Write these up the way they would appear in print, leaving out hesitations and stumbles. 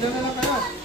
Ilan na lang kayo?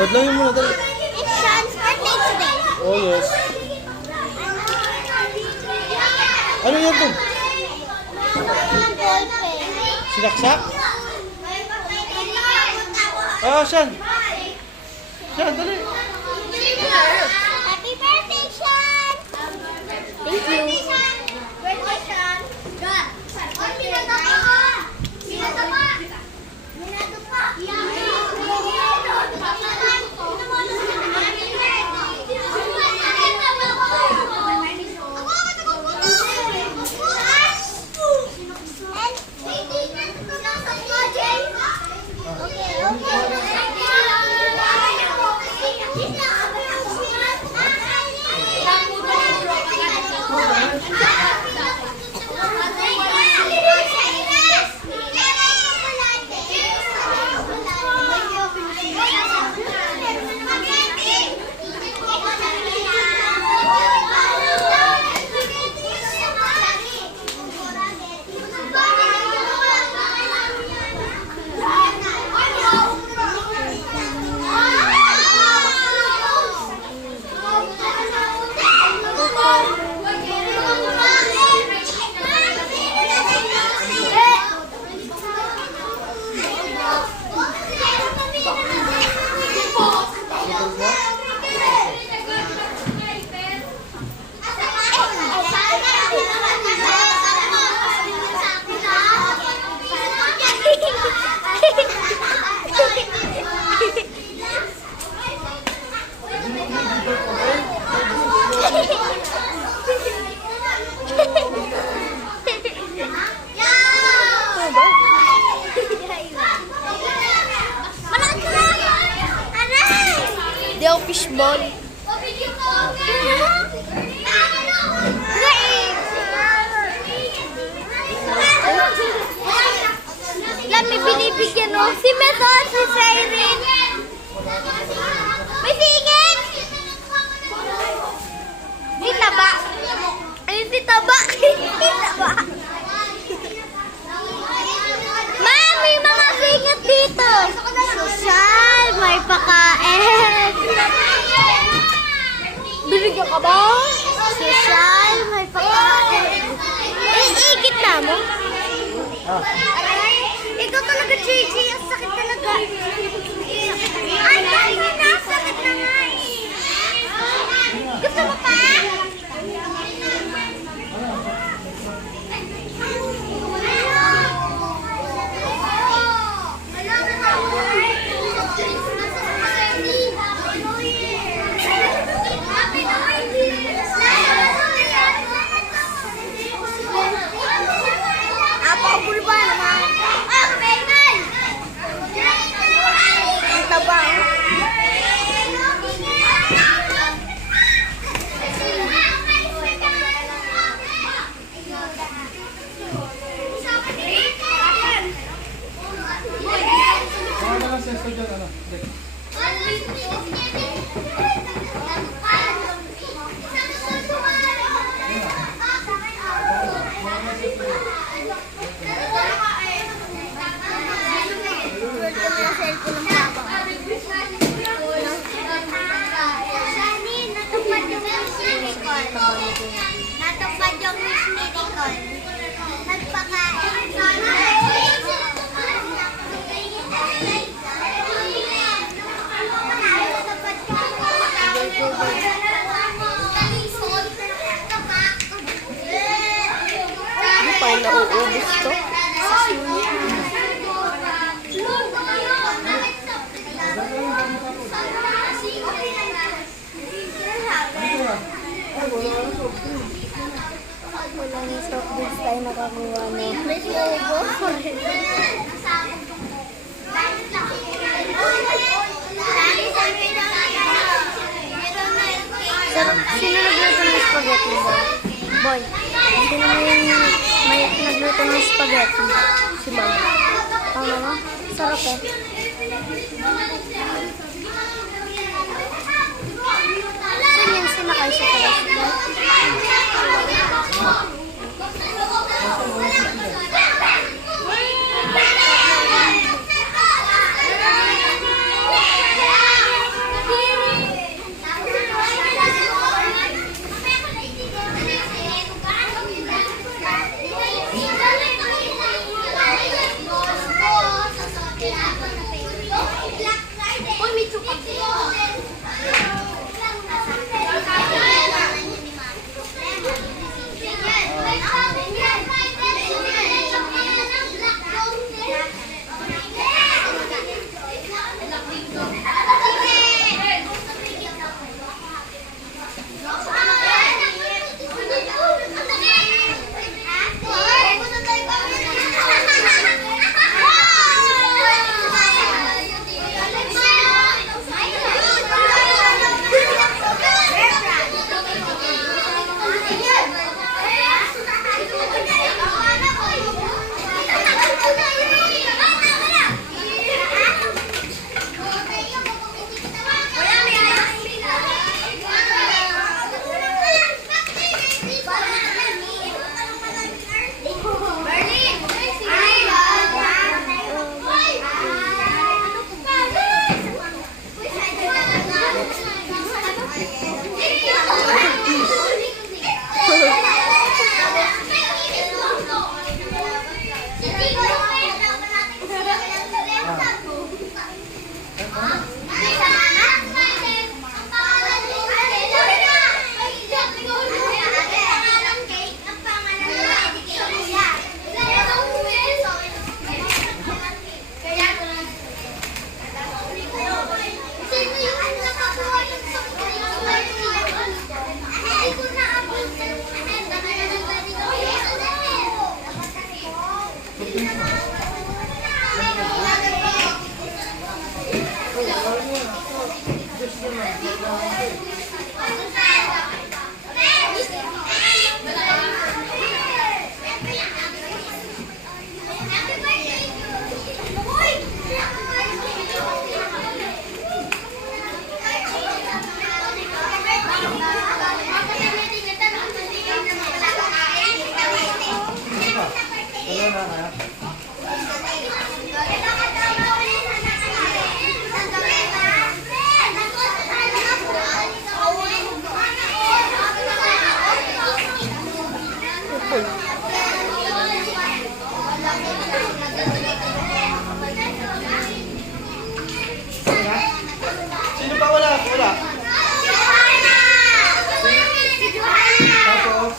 Odlawin mo na dali. It's Sean's birthday today. Oh, yes. Ano yan to? Sinaksak? Ah, Sean. Sean, dali. Happy birthday, Sean! Thank you. Birthday, Sean. God. Oy, minata pa. Minata pa. Minata pa. Fishball. Lang may binibigyan o. Si Method, si Siren. May singin! May taba. Ayun si taba. Taba. Ma'am, may mga singit dito. Social, may pakain. Binigyan ka ba? Social, may pakain. Igit na mo. Ikaw talaga, JJ. Ang sakit talaga. Sakit kaya nauubos to. Walang soft drinks tayo nakakuha no. May logo. Sino nagluto ng spaghetti ba? Boy, sino may nagluto ng spaghetti? Si Mama. Ang mama? Sarap eh. Sino yung sinakay sa talas? Uy, may tsukap. Sino pa wala? Wala. Tapos,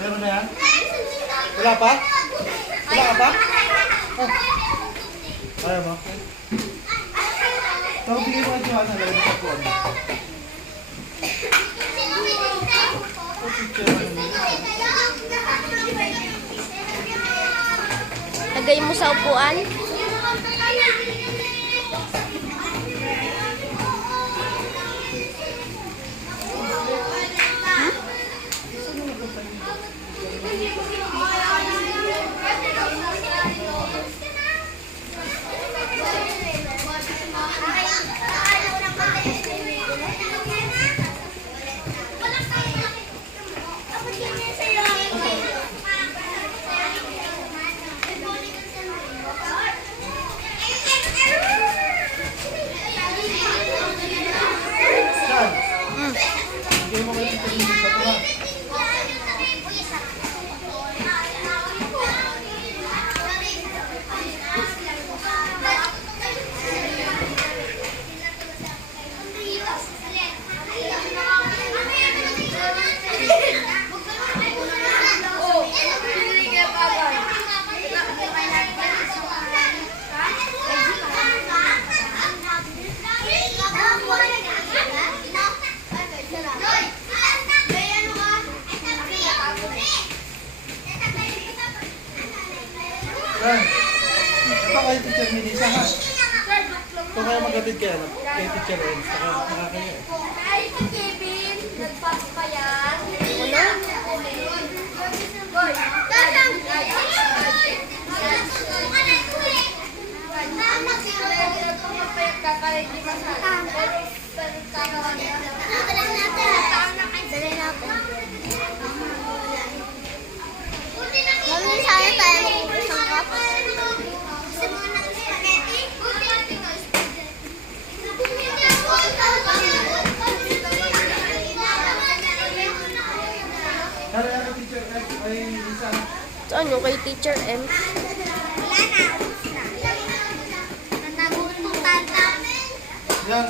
meron na yan? Wala pa? Wala ka pa? Oh. Ayaw mo? Tapos bigay mo kasi Johanna, lagay mo sa kuwan. Lagay mo sa upuan. Kung kaya magkatid kaya, kay Teacher Ems, nakakaya eh. Ay, si Kevin, nagpas pa yan. Ano? Boy, tatang. Dali na ako. Mami, sana tayo mag-isang cup. Gusto mo ng spaghetti? Kaya ka Teacher Ems, ay isa. Saan yung kay Teacher M? Wala na, ubos na. Nanagutan namin. Yan.